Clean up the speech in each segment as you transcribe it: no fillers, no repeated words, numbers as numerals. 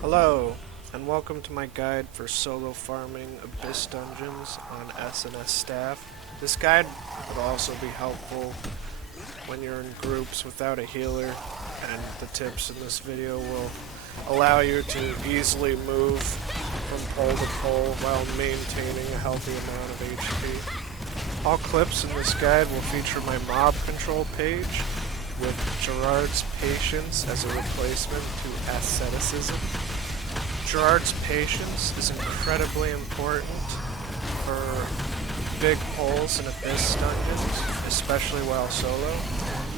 Hello, and welcome to my guide for solo farming Abyss Dungeons on SnS staff. This guide would also be helpful when you're in groups without a healer, and the tips in this video will allow you to easily move from pole to pole while maintaining a healthy amount of HP. All clips in this guide will feature my mob control page, with Gerard's Patience as a replacement to asceticism. Gerard's Patience is incredibly important for big holes in Abyss dungeons, especially while solo.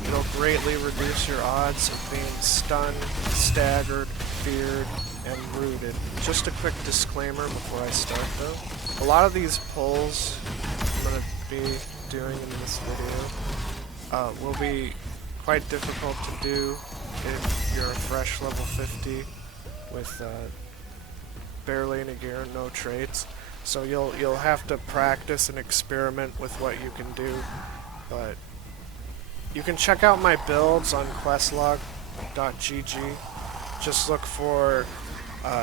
It'll greatly reduce your odds of being stunned, staggered, feared, and rooted. Just a quick disclaimer before I start though. A lot of these pulls I'm going to be doing in this video will be quite difficult to do if you're a fresh level 50 with barely any gear and no traits. So you'll have to practice and experiment with what you can do. But you can check out my builds on questlog.gg. Just look for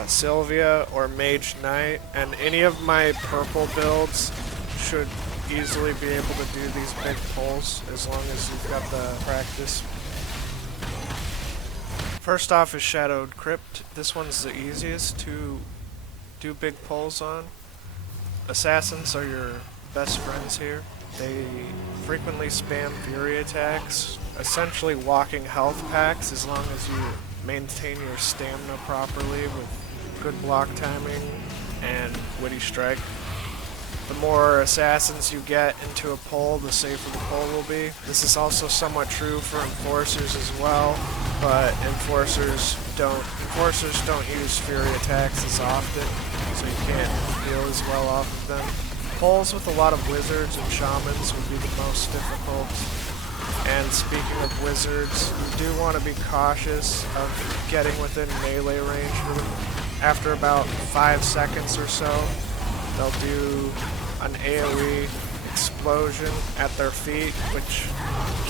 Sylvia or Mage Knight, and any of my purple builds should easily be able to do these big pulls as long as you've got the practice. First off is Shadowed Crypt. This one's the easiest to do big pulls on. Assassins are your best friends here. They frequently spam fury attacks, essentially walking health packs as long as you maintain your stamina properly with good block timing and witty strike. The more assassins you get into a pull, the safer the pull will be. This is also somewhat true for enforcers as well, but enforcers don't use fury attacks as often, so you can't heal as well off of them. Pulls with a lot of wizards and shamans would be the most difficult. And speaking of wizards, you do want to be cautious of getting within melee range with them. After about 5 seconds or so, they'll do an AoE explosion at their feet, which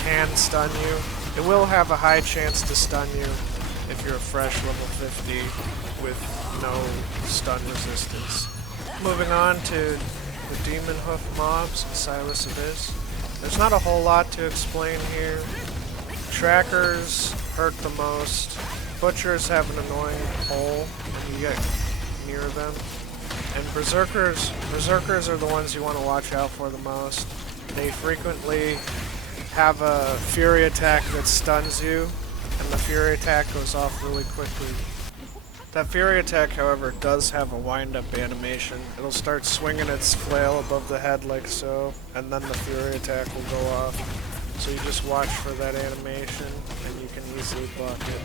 can stun you. It will have a high chance to stun you if you're a fresh level 50 with no stun resistance. Moving on to the Demon Hoof mobs in Silas Abyss. There's not a whole lot to explain here. Trackers hurt the most. Butchers have an annoying pull when you get near them. And Berserkers are the ones you want to watch out for the most. They frequently have a fury attack that stuns you, and the fury attack goes off really quickly. That fury attack, however, does have a wind-up animation. It'll start swinging its flail above the head like so, and then the fury attack will go off. So you just watch for that animation, and you can easily block it.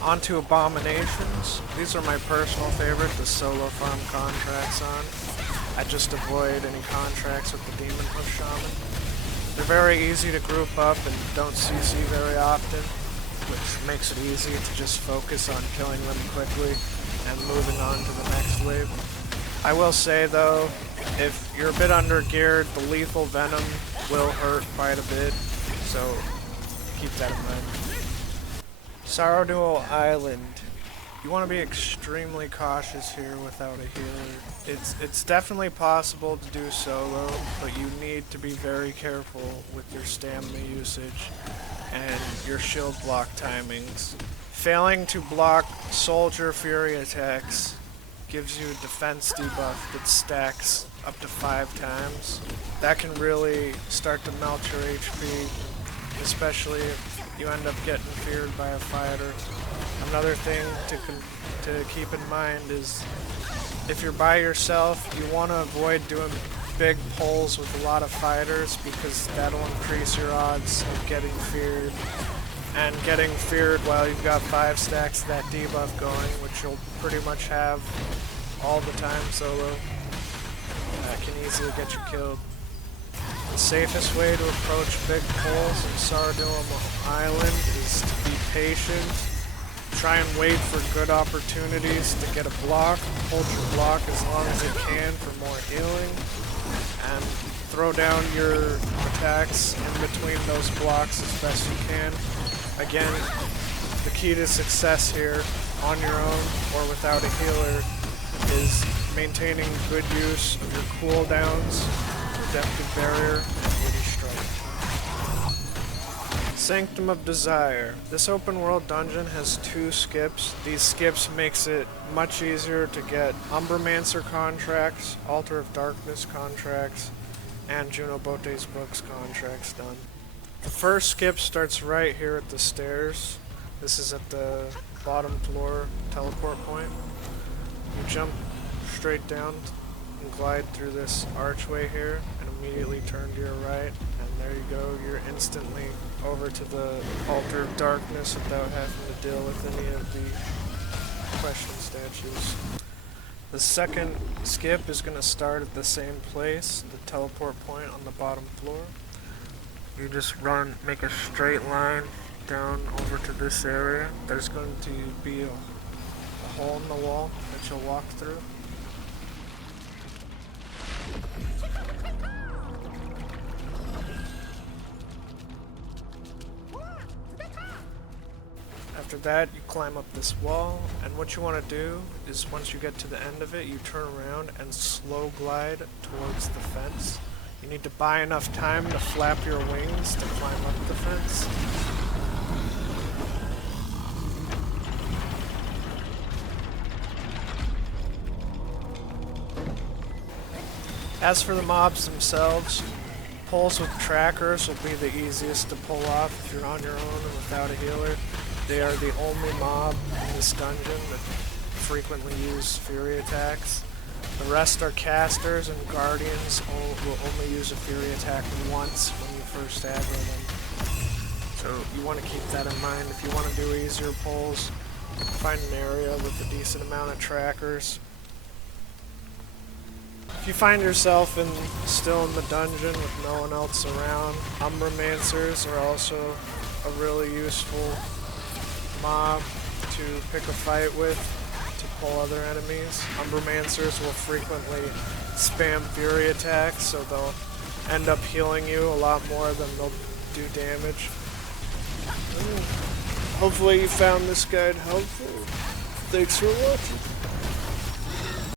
Onto Abominations. These are my personal favorite to solo farm contracts on. I just avoid any contracts with the Demon Hoof Shaman. They're very easy to group up and don't CC very often, which makes it easy to just focus on killing them quickly and moving on to the next wave. I will say though, if you're a bit under geared, the lethal venom will hurt quite a bit, so keep that in mind. Sardul Island. You want to be extremely cautious here without a healer. It's definitely possible to do solo, but you need to be very careful with your stamina usage and your shield block timings. Failing to block soldier fury attacks gives you a defense debuff that stacks up to 5 times. That can really start to melt your HP, especially if you end up getting feared by a fighter. Another thing to keep in mind is if you're by yourself, you want to avoid doing big pulls with a lot of fighters because that'll increase your odds of getting feared. And getting feared while you've got 5 stacks of that debuff going, which you'll pretty much have all the time solo, can easily get you killed. The safest way to approach big pulls in Sardul Island is to be patient. Try and wait for good opportunities to get a block. Hold your block as long as you can for more healing. And throw down your attacks in between those blocks as best you can. Again, the key to success here on your own or without a healer is maintaining good use of your cooldowns, Redemptive Barrier, and Witty Strike. Sanctum of Desire. This open world dungeon has 2 skips. These skips makes it much easier to get Umbromancer contracts, Altar of Darkness contracts, and Juno Bote's Books contracts done. The first skip starts right here at the stairs. This is at the bottom floor teleport point. You jump straight down and glide through this archway here and immediately turn to your right, and there you go, you're instantly over to the Altar of Darkness without having to deal with any of the question statues. The second skip is going to start at the same place, the teleport point on the bottom floor. You just make a straight line down over to this area. There's going to be a hole in the wall that you'll walk through. After that, you climb up this wall, and what you want to do is once you get to the end of it, you turn around and slow glide towards the fence. You need to buy enough time to flap your wings to climb up the fence. As for the mobs themselves, pulls with trackers will be the easiest to pull off if you're on your own and without a healer. They are the only mob in this dungeon that frequently use Fury attacks. The rest are casters, and guardians will only use a Fury attack once when you first aggro them. So you want to keep that in mind. If you want to do easier pulls, find an area with a decent amount of trackers. If you find yourself still in the dungeon with no one else around, Umbromancers are also a really useful mob to pick a fight with to pull other enemies. Umbromancers will frequently spam Fury attacks, so they'll end up healing you a lot more than they'll do damage. Hopefully you found this guide helpful. Thanks for watching.